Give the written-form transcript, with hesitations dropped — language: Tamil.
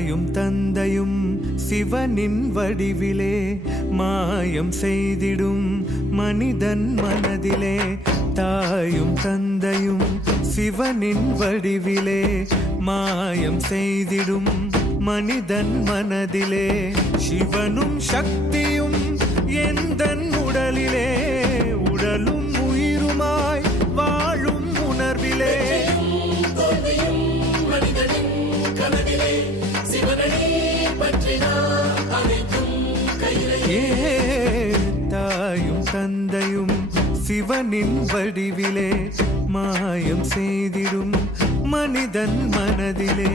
தாயும் தந்தையும் சிவனின் வடிவிலே மாயம் செய்திடும் மனிதன் மனதிலே. தாயும் தந்தையும் சிவனின் வடிவிலே மாயம் செய்திடும் மனிதன் மனதிலே. சிவனும் சக்தியும் எந்தன் உடலிலே உடலும் உயிருமாய் வாழும் உணர்விலே. தாயும் தந்தையும் சிவனின் வடிவிலே மாயம் செய்திடும் மனிதன் மனதிலே.